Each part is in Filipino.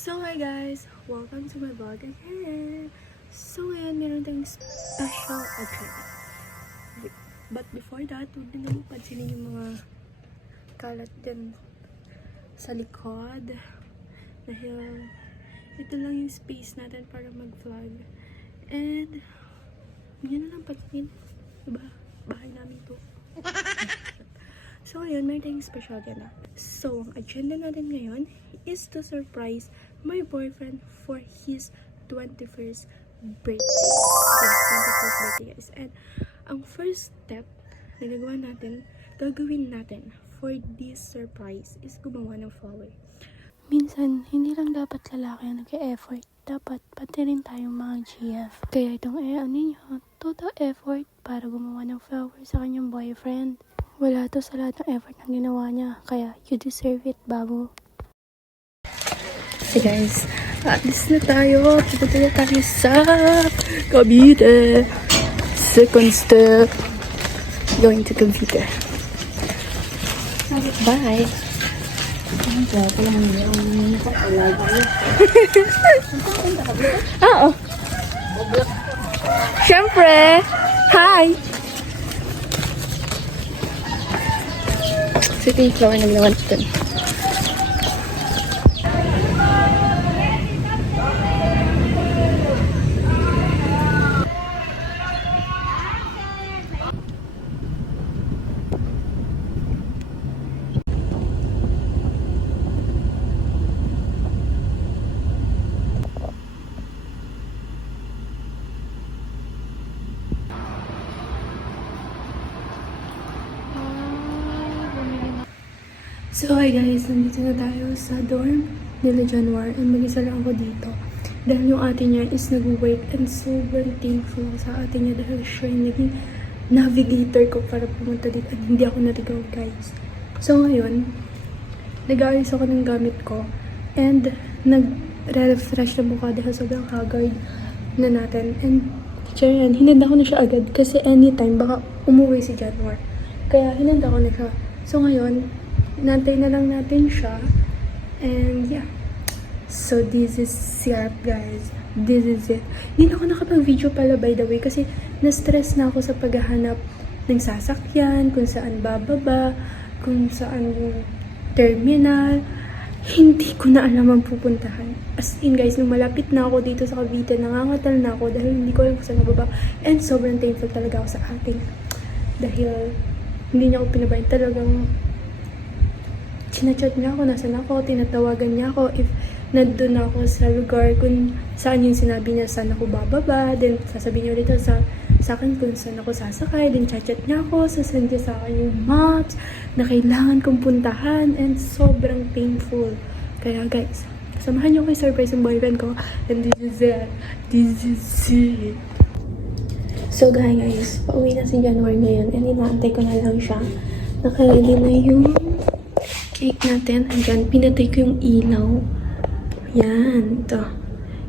So hi guys! Welcome to my vlog again! So ngayon, meron tayong special agenda. But before that, huwag na naman pansinin yung mga kalat dyan sa likod. Dahil ito lang yung space natin para mag-vlog. And huwag na lang pansinin. Diba? Bahay namin to. So ngayon, meron tayong special agenda. So, ang agenda natin ngayon is to surprise my boyfriend for his 21st birthday. Yes, 21st birthday guys. And ang first step na gagawin natin for this surprise is gumawa ng flower. Minsan, hindi lang dapat lalaki ang nag-e-effort. Dapat pati rin tayong mga GF. Kaya itong ninyo, total effort para gumawa ng flower sa kanyang boyfriend. Wala to sa lahat ng effort na ginawa niya. Kaya, you deserve it, babu. Hey guys, alis na tayo. Pupunta na tayo sa Cavite. Second step. Going to Cavite. Bye. Oo. Siyempre. Hi. So ito yung flower na ginawa natin. So hi guys, nandito na tayo sa dorm nila Januar and mag-isa lang ako dito. Dahil yung ate niya is nag-wait and sobrang thankful sa ate niya dahil siya yung naging navigator ko para pumunta dito and hindi ako natigaw guys. So ngayon, nag-aayos ako ng gamit ko and nag-refresh na mukha dahil sobrang haggard na natin. And yan, hinanda ko na siya agad kasi anytime baka umuwi si Januar. Kaya hinanda ko na siya. So ngayon, nantay na lang natin siya. And yeah. So this is syrup guys. This is it. Hindi na ako nakapag-video pala by the way kasi na-stress na ako sa paghahanap ng sasakyan, kung saan bababa, kung saan yung terminal. Hindi ko na alam ang pupuntahan. As in guys, nung malapit na ako dito sa Cavite, nangangatal na ako dahil hindi ko alam kung saan bababa. And sobrang thankful talaga ako sa ating. Dahil hindi niya ako pinabayan. Talagang sinachat niya ako, nasan ako, tinatawagan niya ako if nandun ako sa lugar kung saan yung sinabi niya saan ako bababa, then sasabihin niya ulit sa akin kung saan ako sasakay, then chat niya ako, sasend niya sa akin yung maps na kailangan kong puntahan, and sobrang thankful. Kaya guys, samahan niyo ko surprise yung boyfriend ko, and this is it. This is it. So guys, pauwi na si January ngayon, and inaantay ko na lang siya. Nakaready na yung cake natin. Andyan, pinatay ko yung ilaw. Yan, ito.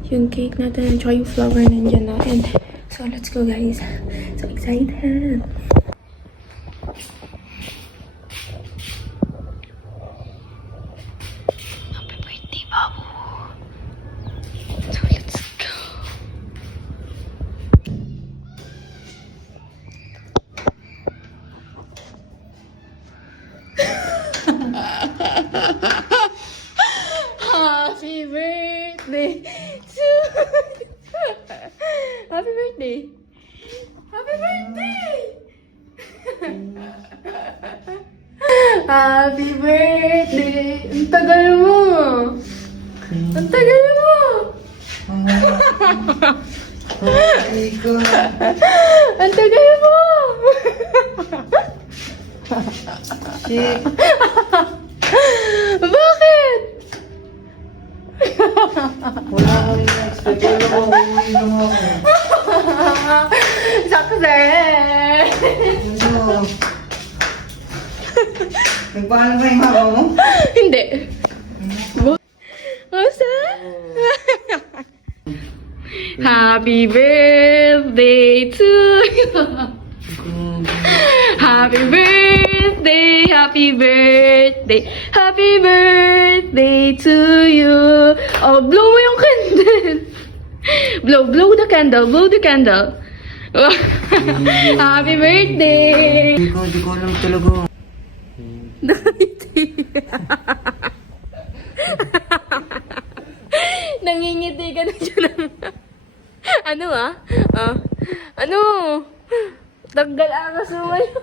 Yung cake natin, at saka yung flower nandyan na. And, so, let's go guys. So excited. Happy birthday, babu. So, let's go. Happy birthday to you. Happy birthday. Happy birthday. Happy birthday. Ang tagal mo. Ang tagal mo. Ang tagal mo. Bakit? Wala kang in-expect. Wala ko uuwi lang ako. Sakto sir. Ano? Nagpaalam ba yung mama mo? Hindi. Osa? Happy birthday to you. Happy birthday birthday, happy birthday, happy birthday to you. Oh, blow mo yung candle. Blow the candle, blow the candle. Happy birthday. Di ko alam talaga. Nangingiti ka na dyan. Ano ah? Ano? Tanggal ang sumayon.